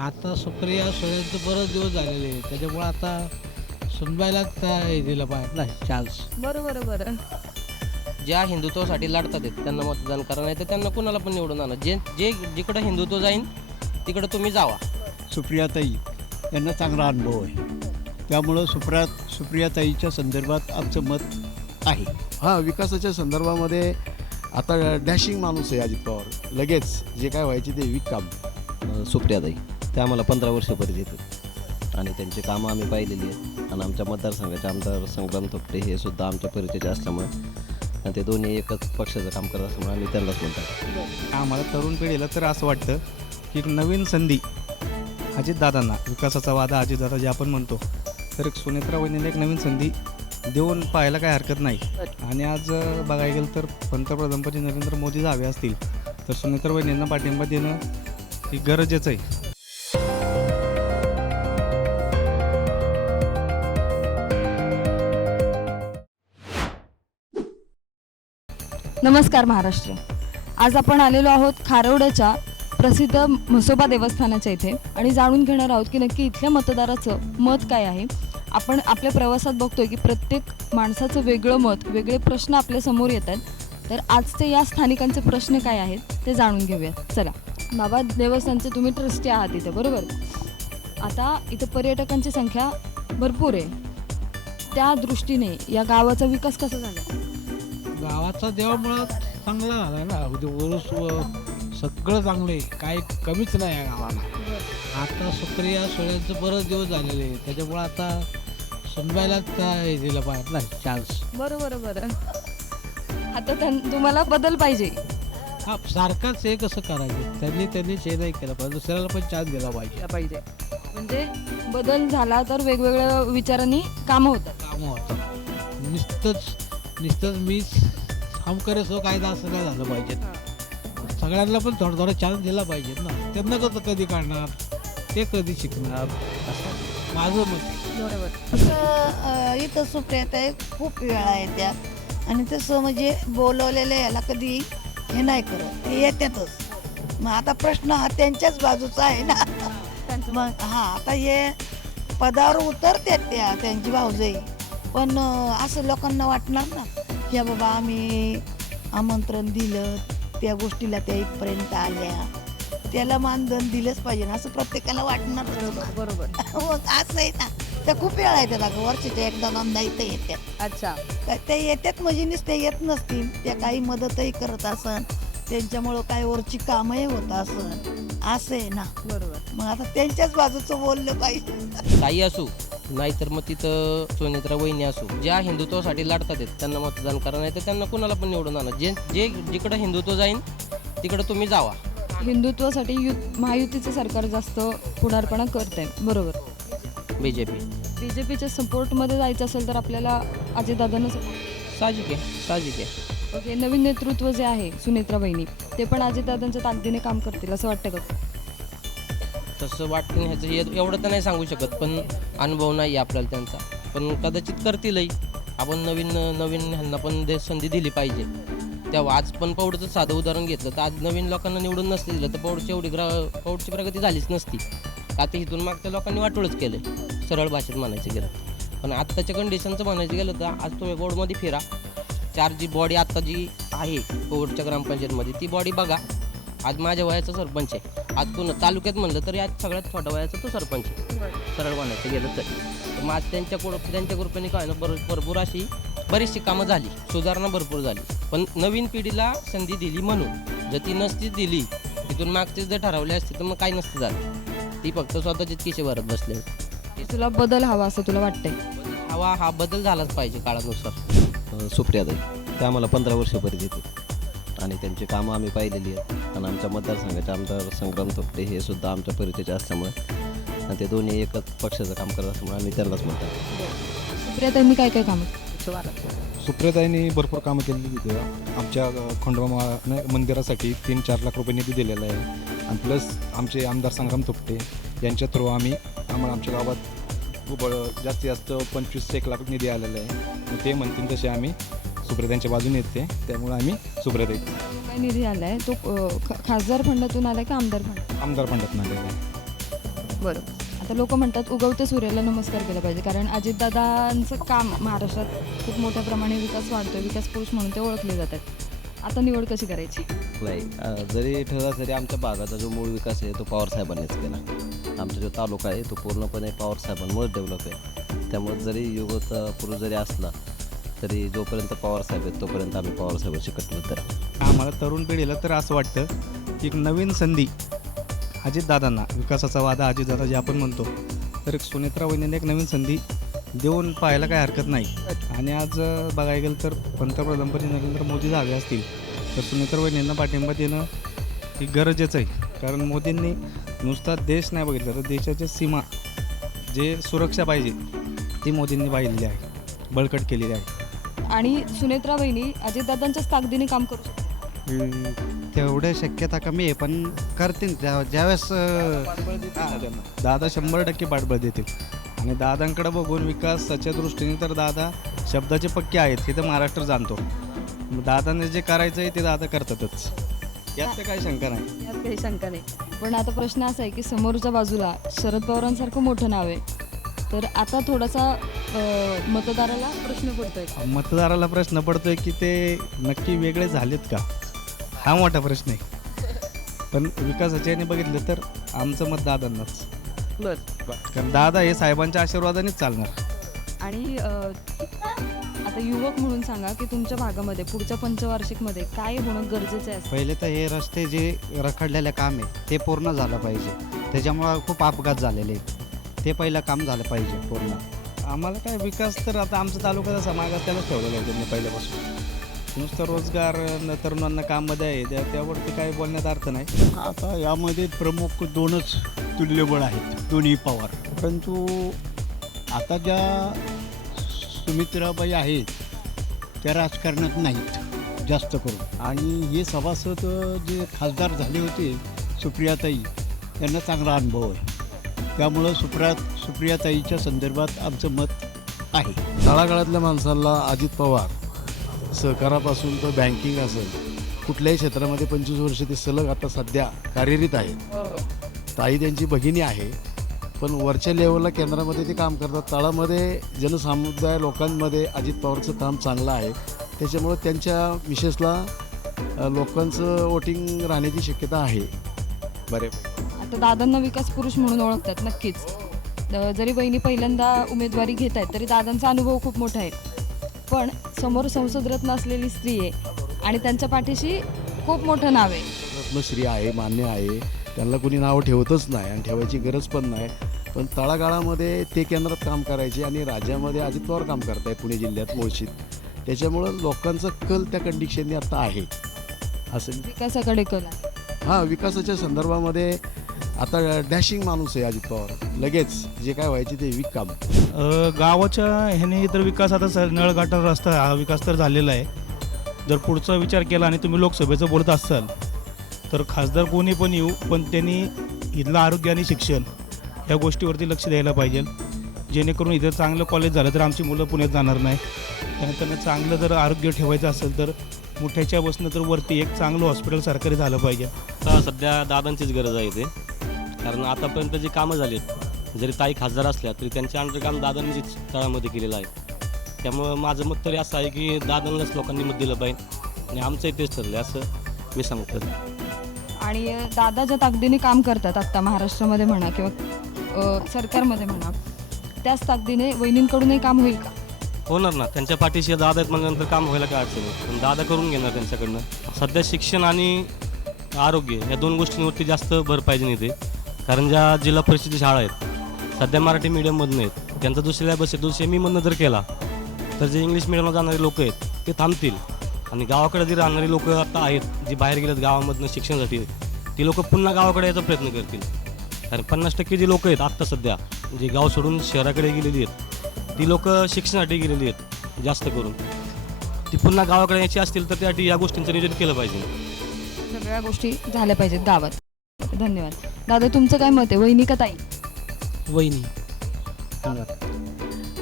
आता सुप्रिया सुळेंचं बरंच दिवस झालेले आहे त्याच्यामुळे आता सुनबाईलाच त्या हे दिलं पाहिजे ना चान्स बरोबर बरं ज्या हिंदुत्वासाठी लढतात आहेत त्यांना मतदान करा नाही तर त्यांना कुणाला पण निवडून आणा. जे जे जिकडं हिंदुत्व जाईन तिकडं तुम्ही जावा. सुप्रियाताई यांना चांगला अनुभव आहे. त्यामुळं सुप्रिया सुप्रियाताईच्या संदर्भात आमचं मत आहे. हां विकासाच्या संदर्भामध्ये आता डॅशिंग माणूस आहे अजित पवार. लगेच जे काय व्हायचे ते विक काम सुप्रियाताई. ते आम्हाला पंधरा वर्ष परिचित आहेत आणि त्यांची कामं आम्ही पाहिलेली आहेत. आणि आमच्या मतदारसंघाचे आमदार संग्राम थोपटे हे सुद्धा आमच्या परिचयाचे असल्यामुळे आणि ते दोन्ही एकच पक्षाचं काम करत असल्यामुळे आम्ही त्यांनाच म्हणतात. आम्हाला तरुण पिढीला तर असं वाटतं की एक नवीन संधी अजितदादांना विकासाचा वादा अजितदादा जे आपण म्हणतो तर एक सुनेत्रा वहिनीला एक नवीन संधी देऊन पाहायला काही हरकत नाही. आणि आज बघायला गेलं तर पंतप्रधानपदी नरेंद्र मोदी जावे असतील तर सुनेत्रा वहिनींना पाठिंबा देणं ही गरजेचं आहे. नमस्कार महाराष्ट्र. आज आपण आलेलो आहोत खारवड्याच्या प्रसिद्ध म्हसोबा देवस्थानाच्या इथे आणि जाणून घेणार आहोत की नक्की इथल्या मतदाराचं मत काय आहे. आपण आपल्या प्रवासात बघतोय की प्रत्येक माणसाचं वेगळं मत वेगळे प्रश्न आपल्यासमोर येत आहेत. तर आजचे या स्थानिकांचे प्रश्न काय आहेत ते जाणून घेऊयात. चला. बाबा देवस्थानचे तुम्ही ट्रस्टी आहात इथे बरोबर? आता इथं पर्यटकांची संख्या भरपूर आहे. त्या दृष्टीने या गावाचा विकास कसा झाला? गावाचा देवामुळं चांगला झाला ना. उद्या वरुस सगळं चांगलं. आहे काही कमीच नाही या गावाला. आता सुप्रिया सुळेंचं बरंच दिवस झालेले आहे त्याच्यामुळे आता त्या हे दिलं पाहिजे ना चान्स बरोबर बरं आता त्यां- तुम्हाला बदल पाहिजे. हा सारखाच हे कसं करायचं. त्यांनी त्यांनी हे नाही केलं पाहिजे. दुसऱ्याला पण चान्स दिला पाहिजे. पाहिजे. म्हणजे बदल झाला तर वेगवेगळ्या विचारांनी कामं होतात. कामं होतं नुसतंच नुसतंच मी हम करे सो कायदा असं नाही झालं पाहिजे. सगळ्यांना पण थोडा थोडा चान्स दिला पाहिजे ना. त्यांना कसं कधी काढणार? ते कधी शिकणार? असं. माझं मत. आहे. बरोबर इथं सुप्रियाताई खूप वेळा येत्यात आणि तसं म्हणजे बोलवलेलं याला कधी हे नाही करत. ते येतातच मग आता प्रश्न हा त्यांच्याच बाजूचा आहे ना. मग हा आता हे पदावर उतरतात त्या त्यांची भाऊजाई. पण असं लोकांना वाटणार ना. की बाबा आम्ही आमंत्रण दिलं त्या गोष्टीला त्या इथपर्यंत आल्या. त्याला मानधन दिलंच पाहिजे ना असं प्रत्येकाला वाटणार बरोबर हो असं आहे ना. त्या खूप वेळा येतात अगं वर्षाच्या एकदा दोनदा इथं येतात. अच्छा. काय ते येतात म्हणजे नुसते येत नसतील. त्या काही मदतही करत असन. त्यांच्यामुळं काय वरची कामही होत असन. असं आहे ना. बरोबर. मग आता त्यांच्याच बाजूचं बोललं पाहिजे. काही असू नाहीतर मग तिथं सुनेत्रा वहिनी असू ज्या हिंदुत्वासाठी लढतात आहेत त्यांना मतदान करा नाही तर त्यांना कुणाला पण निवडून आणा. जे जे जिकडं हिंदुत्व जाईन तिकडं तुम्ही जावा. हिंदुत्वासाठी यु महायुतीचं सरकार जास्त पुढारपणा करत आहे बरोबर. B J P B J पीच्या सपोर्टमध्ये जायचं असेल तर आपल्याला अजितदादांना साहजिक आहे साहजिक आहे. ओके नवीन नेतृत्व जे आहे सुनेत्रा बहिणी ते पण अजितदादांच्या ताकदीने काम करतील असं वाटतं का? असं वाटतं ह्याचं हे- एवढं तर नाही सांगू शकत पण अनुभव नाही आहे आपल्याला त्यांचा. पण कदाचित करतीलही. आपण नवीन नवीन ह्यांना पण दे संधी दिली पाहिजे. तेव्हा आज पण पौडचं साधं उदाहरण घेतलं तर आज नवीन लोकांना निवडून नसते दिलं तर पौडची एवढी ग्रा पौडची प्रगती झालीच नसती. आता इथून मागच्या लोकांनी वाटोळच केलं सरळ भाषेत म्हणायचं गेलं पण आत्ताच्या कंडिशनचं म्हणायचं गेलं तर आज तुम्ही गोडमध्ये फिरा. चार जी बॉडी आत्ता जी आहे पौडच्या ग्रामपंचायतमध्ये ती बॉडी बघा. आज माझ्या वयाचा सरपंच आहे. आज कोण तालुक्यात म्हणलं तरी आज सगळ्यात छोट्या वयाचा तो सरपंच आहे. सरळ म्हणायचं गेलं तर. मग आज त्यांच्या कुड- त्यांच्या कृपेने काय ना भर भरपूर अशी बरीचशी कामं झाली. सुधारणा भरपूर झाली. पण नवीन पिढीला संधी दिली म्हणून जर ती नसती दिली तिथून मागचेच जर ठरवले असते तर मग काही नसतं झालं. ती फक्त स्वतःचेच किशे भरत बसले तुला बदल हवा असं तुला वाटतंय? हवा हा बदल झालाच पाहिजे काळानुसार. सुप्रियाताई त्या आम्हाला पंधरा वर्ष परिचित आहेत आणि त्यांची कामं आम्ही पाहिलेली आहेत. आणि आमच्या मतदारसंघाचे आमदार संग्राम थोपटे हे सुद्धा आमच्या परिचयाचे असल्यामुळे आणि ते दोन्ही एकच पक्षाचं काम करत असल्यामुळे आम्ही त्यांनाच म्हणतात सुप्रियाताईंनी काय काय काम सुप्रियाताईंनी भरपूर कामं केलेली तिथं आमच्या खंडोबा मंदिरासाठी तीन चार लाख रुपये निधी दिलेला आहे. आणि प्लस आमचे आमदार संग्राम थोपटे यांच्या थ्रू आम्ही आम्हाला आमच्या गावात खूप जास्तीत जास्त पंचवीस एक लाख निधी आलेला आहे. ते म्हणतील तसे आम्ही सुप्रियाताईंच्या बाजूने येते. त्यामुळे आम्ही सुप्रियाताई काय निधी आलाय? तो अं, ख- खासदार फंडातून आलाय का आमदार फंड आमदार फंडात आलेला आहे. बरं. आता लोक म्हणतात उगवते सूर्याला नमस्कार केला पाहिजे. कारण अजितदादांचं काम महाराष्ट्रात खूप मोठ्या प्रमाणे विकास वाढतोय. विकास पुरुष म्हणून ते ओळखले जातात. आता निवड कशी करायची? नाही अ, जरी ठरला तरी आमच्या भागाचा जो मूळ विकास आहे तो पवार साहेबांनीच केला. आमचा जो तालुका आहे तो पूर्णपणे पवार साहेबांमुळेच डेव्हलप आहे. त्यामुळे जरी युगत पुरुष जरी असला तरी जोपर्यंत पवारसाहेब आहेत तोपर्यंत आम्ही पवारसाहेबांशी कटबद्ध राहू आम्हाला तरुण पिढीला तर असं वाटतं की एक नवीन संधी अजितदादांना विकासाचा वादा अजितदादा जे आपण म्हणतो तर एक सुनेत्रा वहिनीने एक नवीन संधी देऊन पाहायला काही हरकत नाही. आणि आज बघायला गेलं तर पंतप्रधानपदी नरेंद्र मोदी झाले असतील तर सुनेत्रा वहिनींना पाठिंबा देणं ही गरजेचं आहे. कारण मोदींनी नुसता देश नाही बघितला तर देशाची सीमा जे सुरक्षा पाहिजे ती मोदींनी पाहिलेली आहे बळकट केलेली आहे. आणि सुनेत्रा बहिणी अजितदादांच्याच ताकदीने काम करू शकतात. तेवढं शक्यता कमी आहे पण करतील. ज्या ज्यावेळेस अं, दादा शंभर टक्के पाठबळ देतील. आणि दादांकडे बघून विकासाच्या दृष्टीने तर दादा शब्दाचे पक्के आहेत हे तर महाराष्ट्र जाणतो. दादाने जे करायचं आहे ते दादा करतातच. यात तर काही शंका नाही. यात काही शंका नाही. पण आता प्रश्न असा आहे की समोरच्या बाजूला शरद पवारांसारखं मोठं नाव आहे तर आता थोडासा अं, मतदाराला प्रश्न पडतोय मतदाराला प्रश्न पडतोय की ते नक्की वेगळे झालेत का? हा मोठा प्रश्न आहे. पण विकासाच्या याने बघितलं तर आमचं मत दादांनाच. कारण दादा हे साहेबांच्या आशीर्वादानेच चालणार. आणि अं, आता युवक म्हणून सांगा की तुमच्या भागामध्ये पुढच्या पंचवार्षिकमध्ये काय होणं गरजेचं आहे? पहिले तर हे रस्ते जे रखडलेले काम आहे ते पूर्ण झालं पाहिजे. त्याच्यामुळं खूप अपघात झालेले आहेत. ते पहिलं काम झालं पाहिजे पूर्ण. आम्हाला काय विकास तर आता आमचा तालुक्याचा समाज त्यालाच ठेवलेला आहे त्यांनी पहिल्यापासून. नुसतं रोजगार न तरुणांना काममध्ये आहे त्या त्यावरती काही बोलण्यात अर्थ नाही. आता यामध्ये प्रमुख दोनच तुल्यबळ आहेत दोन्ही पवार. परंतु आता ज्या सुमित्राबाई आहेत त्या राजकारणात नाहीत जास्त करून. आणि हे सभासद जे खासदार झाले होते सुप्रियाताई त्यांना चांगला अनुभव आहे. त्यामुळं सुप्रिया सुप्रियाताईच्या संदर्भात आमचं मत आहे. तळागाळातल्या माणसाला अजित पवार सहकारापासून तर बँकिंग असेल कुठल्याही क्षेत्रामध्ये पंचवीस वर्ष ते सलग आता सध्या कार्यरत आहेत. ताई त्यांची भगिनी आहे पण वरच्या लेवलला केंद्रामध्ये ते काम करतात. तळामध्ये जनसमुदाय लोकांमध्ये अजित पवारचं काम चांगलं आहे. त्याच्यामुळं त्यांच्या मिसेसला अ, लोकांचं वोटिंग राहण्याची शक्यता आहे. बरेपैकी आता दादांना विकास पुरुष म्हणून ओळखतात नक्कीच. जरी बहिणी पहिल्यांदा उमेदवारी घेत आहेत तरी दादांचा अनुभव खूप मोठा आहे. पण समोर संसदरत्न असलेली स्त्री आहे आणि त्यांच्या पाठीशी खूप मोठं नाव आहे. रत्नश्री आहे मान्य आहे. त्यांना कोणी नाव ठेवतच नाही आणि ठेवायची गरज पण नाही. पण तळागाळामध्ये ते केंद्रात काम करायचे आणि राज्यामध्ये अजित पवार काम करतायत पुणे जिल्ह्यात मुळशीत त्याच्यामुळं लोकांचा कल त्या कंडिशनने आता आहे. असं विकासाकडे कल आहे. हां विकासाच्या संदर्भामध्ये आता डॅशिंग माणूस आहे अजित पवार. लगेच जे काय व्हायचे ते विक काम अ, गावाच्या ह्याने तर विकास आता स नळगाटा रस्ता हा विकास तर झालेला आहे. जर पुढचा विचार केला आणि तुम्ही लोकसभेचं बोलत असाल तर खासदार कोणी पण येऊ पण त्यांनी इथलं आरोग्य आणि शिक्षण ह्या गोष्टीवरती लक्ष द्यायला पाहिजे. जेणेकरून इथं चांगलं कॉलेज झालं तर आमची मुलं पुण्यात जाणार नाही. त्यानंतर चांगलं जर आरोग्य ठेवायचं असेल तर मोठ्याच्या बसनं तर वरती एक चांगलं हॉस्पिटल सरकारी झालं पाहिजे. आता सध्या दादांचीच गरज आहे ते कारण आतापर्यंत जी कामं झालीत जरी ताई खासदार असल्या तरी त्यांच्या अंडर काम दादांनीच तळामध्ये केलेलं आहे. त्यामुळं माझं मत तरी असं आहे की दादांनाच लोकांनी मत दिलं पाहिजे आणि आमचंही तेच ठरलं असं मी सांगतो. आणि दादा ज्या ताकदीने काम करतात आत्ता महाराष्ट्रामध्ये म्हणा किंवा सरकारमध्ये म्हणा त्याच ताकदीने वहिनींकडूनही काम होईल का? होणार ना. त्यांच्या पाठीशी दादा आहेत म्हणल्यानंतर काम व्हायला काय अडचण नाही. पण दादा करून घेणार त्यांच्याकडनं. सध्या शिक्षण आणि आरोग्य या दोन गोष्टींवरती जास्त भर पाहिजे नाही ते. कारण ज्या जिल्हा परिषदेच्या शाळा आहेत सध्या मराठी मीडियममधून आहेत त्यांचा जो सिलेबस आहे तो सेमीमधनं जर केला तर जे इंग्लिश मिडियमला जाणारे लोक आहेत ते थांबतील. आणि गावाकडे जे राहणारी लोक आता आहेत जी बाहेर गेलेत गावामधनं शिक्षणासाठी ती लोक पुन्हा गावाकडे यायचा प्रयत्न करतील. कारण पन्नास टक्के जी लोक आहेत आत्ता सध्या जे गाव सोडून शहराकडे गेलेली आहेत ती लोक शिक्षणासाठी गेलेली आहेत जास्त करून. ती पुन्हा गावाकडे यायची असतील तर त्यासाठी या गोष्टींचं नियोजन केलं पाहिजे. सगळ्या गोष्टी झाल्या पाहिजेत गावात. धन्यवाद. दादा तुमचं काय मत आहे? वहिनी का ताई? वहिनी. सांगा.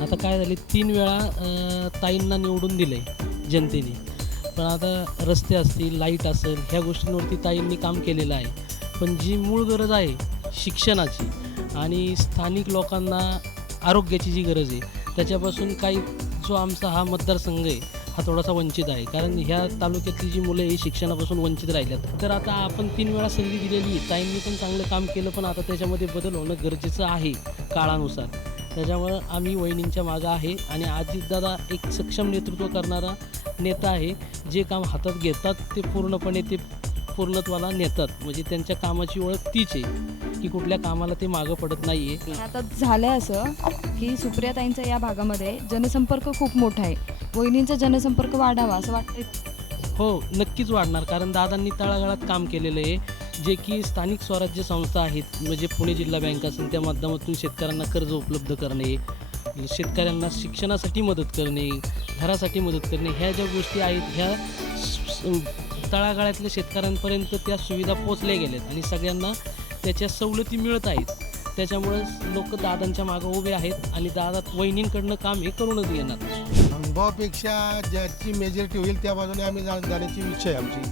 आता काय झाले? तीन वेळा अं, ताईंना निवडून दिले जनतेने. पण आता रस्ते असतील लाइट असेल ह्या गोष्टींवरती ताईंनी काम केलेलं आहे. पण जी मूळ गरज आहे शिक्षणाची आणि स्थानिक लोकांना आरोग्याची जी गरज आहे त्याच्यापासून काही जो आमचा हा मतदारसंघ आहे हा थोडासा वंचित आहे. कारण ह्या तालुक्यातली जी मुलं ही शिक्षणापासून वंचित राहिल्यात. तर आता आपण तीन वेळा संधी दिलेली आहे. ताईंनी पण चांगलं काम केलं पण आता त्याच्यामध्ये बदल होणं गरजेचं आहे काळानुसार. त्याच्यामुळं आम्ही वहिनींच्या मागं आहे आणि अजितदादा एक सक्षम नेतृत्व करणारा नेता आहे. जे काम हातात घेतात ते पूर्णपणे ते पूर्णत्वाला नेतात. म्हणजे त्यांच्या कामाची ओळख तीच आहे की कुठल्या कामाला ते मागं पडत नाही आहे आता झालंय असं की सुप्रियाताईंचा या भागामध्ये जनसंपर्क खूप मोठा आहे. वहिनींचा जनसंपर्क वाढावा असं वाटतंय. हो नक्कीच वाढणार. कारण दादांनी तळागाळात काम केलेलं आहे जे की स्थानिक स्वराज्य संस्था आहेत म्हणजे पुणे जिल्हा बँक असेल त्या माध्यमातून शेतकऱ्यांना कर्ज उपलब्ध करणे शेतकऱ्यांना शिक्षणासाठी मदत करणे घरासाठी मदत करणे ह्या ज्या गोष्टी आहेत ह्या तळागाळातल्या शेतकऱ्यांपर्यंत त्या सुविधा पोचल्या गेल्यात आणि सगळ्यांना त्याच्या सवलती मिळत आहेत. त्याच्यामुळं लोक दादांच्या मागं उभे आहेत आणि दादा वहिनींकडनं काम हे करूनच येणार. अनुभवापेक्षा ज्याची मेजॉरिटी होईल त्या बाजूने आम्ही जा- जाण्याची इच्छा आहे आमची.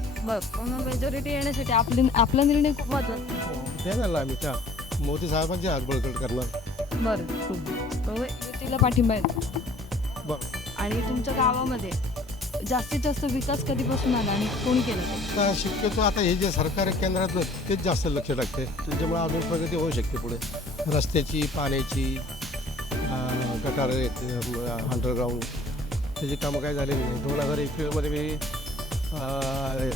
मेजॉरिटी येण्यासाठी आपली आपला निर्णय खूप महत्त्वाचा. ते झालं आम्ही त्या मोदी साहेबांचे हात बळकट करणार. बरं. युतीला पाठिंबा आहे. बरं. आणि तुमच्या गावामध्ये जास्तीत जास्त विकास कधीपासून आला आणि कोणी केला? आता शक्यतो आता हे जे सरकार आहे केंद्रात तेच जास्त लक्ष टाकते. त्याच्यामुळे अजून प्रगती होऊ शकते पुढे. रस्त्याची पाण्याची अं, गटार अंडरग्राऊंड त्याची कामं काय झालेली नाही. दोन हजार एकवीसमध्ये मी अं,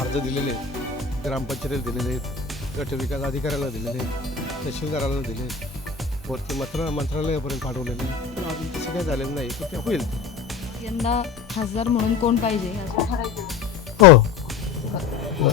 अर्ज दिलेले आहेत. ग्रामपंचायतीला दिलेले आहेत. गट विकास अधिकाऱ्याला दिलेले आहेत, तहसीलदाराला दिले वरती मंत्र मंत्रालयापर्यंत पाठवलेले आहेत. पण अजून तसं काही झालेलं नाही तर ते होईल. यंदा खासदार म्हणून कोण पाहिजे? असं ठरायचं हो.